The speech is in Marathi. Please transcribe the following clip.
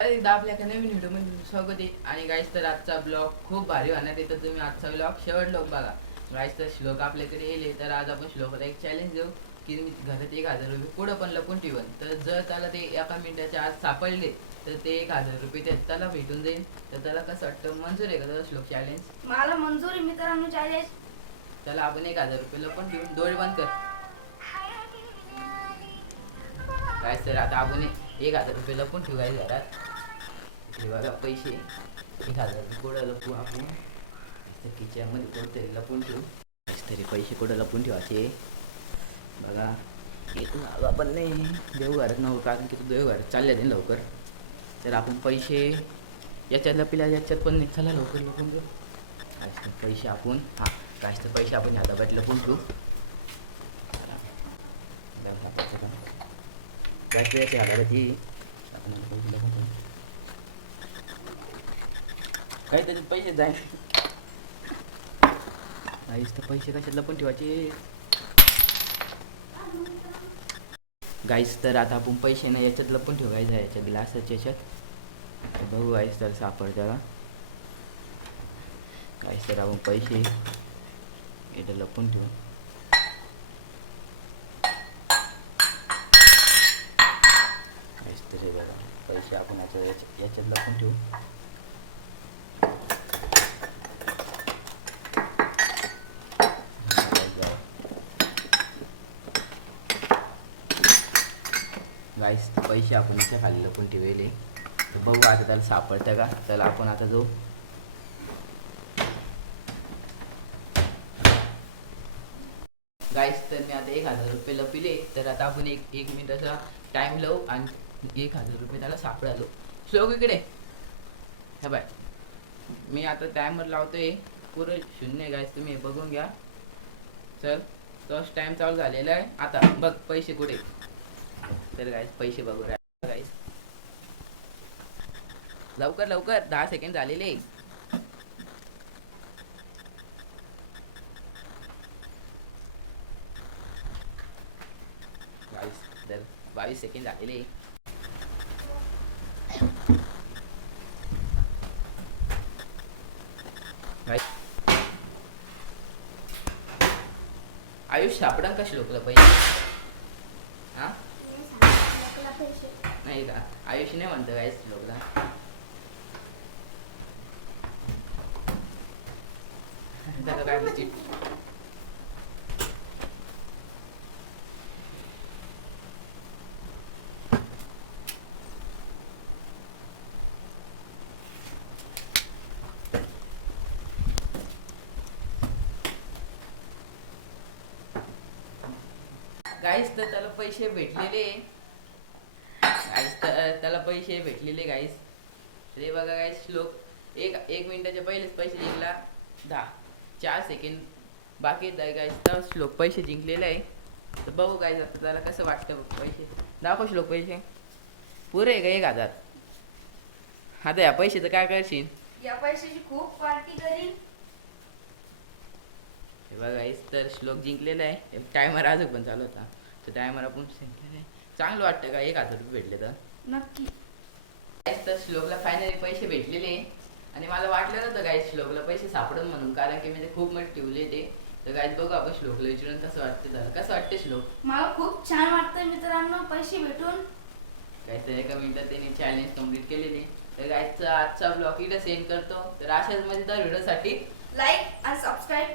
एकदा आपल्या एका नवीन व्हिडिओमध्ये स्वागत आहे. आणि गाईस तर आजचा ब्लॉग खूप भारी होणार आहे, तर तुम्ही आजचा ब्लॉग शेवट लोक बघा. गाईस तर श्लोक आपल्याकडे येले, तर आज आपण श्लोकला एक चॅलेंज देऊ की मी घरात 1,000 रुपये पुढं पण लपून ठेवन. तर जर त्याला ते एका मिनिटाच्या आत सापडले तर ते 1,000 रुपये त्याला भेटून जाईल. तर त्याला कसं वाटतं, मंजूर आहे का त्याला श्लोक चॅलेंज? मला मंजूर आहे मित्रांनो चॅलेंज. त्याला आपण 1,000 रुपये लपून ठेवून डोळे बंद कर. गाईस तर आता आपण 1,000 रुपये लपून ठेवू गाईस घरात. हे बघा पैसे 1,000 कुठं लपू आपण, किचनमध्ये कोणतरी लपून ठेवू. तरी पैसे कुठं लपून ठेवायचे बघा. इथून आपण नाही देवघरात नको, कारण की तू देवघरात चालले जाईल लवकर. तर आपण पैसे याच्यात लपिला, याच्यात पण नाही. चला लवकर लपून ठेवू. काय पैसे आपण काय तर पैसे आपण ह्या डब्यात लपून ठेवू. काय ती आपण पैसे लपून ठेवू. काही त्याच्यात पैसे जाय नाहीच, तर पैसे कशात लपून ठेवायचे गाईस. तर आता आपण पैसे नाही याच्यात लपून ठेवू गाईस, याच्या ग्लासाच्या याच्यात. बघू गाईस तर सापडत्याला. गाईस तर आपण पैसे याच्यात लपून ठेवू. गाईस तर हे बघा, पैसे आपण याच्यात लपून ठेवू. गाईस पैसे आपण इथे खाली लपून ठेवले. तर बघू आता त्याला सापडतं का. त्याला आपण आता जाऊ. गाईस तर मी आता 1,000 रुपये लपिले. तर आता आपण एक मिनिटाचा टाइम लावू आणि 1,000 रुपये त्याला सापडालो. श्लोक इकडे हे बाय, मी आता टायमर लावतोय. पुरं शून्य गाईस, तुम्ही हे बघून घ्या. चल तोच टाइम चालू झालेला आहे. आता बघ पैसे कुठे. तर गाईस पैसे बघू गाईस, लवकर लवकर 10 सेकंड झालेले. गाईस तर 22 सेकंड झालेले. आयुष सापडा का श्लोकला पैसे? हा नाही का, आयुष नाही म्हणतं गाईस श्लोकला. त्याला काय माहिती. गाईस तर त्याला पैसे भेटलेले. गाईस तर त्याला पैसे भेटलेले गाईस. ते बघा गाईस, श्लोक एक मिनिटाच्या पहिलेच पैसे जिंकला. 4 सेकंड बाकी गाईस, तर श्लोक पैसे जिंकलेले आहे. तर बघू गाईस आता त्याला कसं वाटतं. पैसे दाखव श्लोक, पैसे पुरे आहे का 1,000? आता या पैशाचं काय करशील? या पैशाची खूप पार्टी करीन. हे बघा गाईस, तर श्लोक जिंकलेला आहे. टायमर अजून पण चालू होता. तर टायमर आपण जिंकलेला आहे. चांगलं वाटतं का 1,000 रुपये भेटले तर? नक्की. गाईस तर श्लोकला फायनली पैसे भेटलेले. आणि मला वाटलं नव्हतं गाईस श्लोकला पैसे सापडून म्हणून, कारण की मी ते खूप मोठे ठेवले ते. तर गाईस बघू आपण श्लोकला विचारून कसं वाटतं त्याला. कसं वाटतं श्लोक? मला खूप छान वाटतं मित्रांनो पैसे भेटून. गाईस तर एका मिनिटात त्यांनी चॅलेंज कम्प्लीट केलेली. तर गाईसचा आजचा ब्लॉग इथं सेंड करतो. तर अशाच मजेदार व्हिडिओसाठी लाईक आणि सबस्क्राईब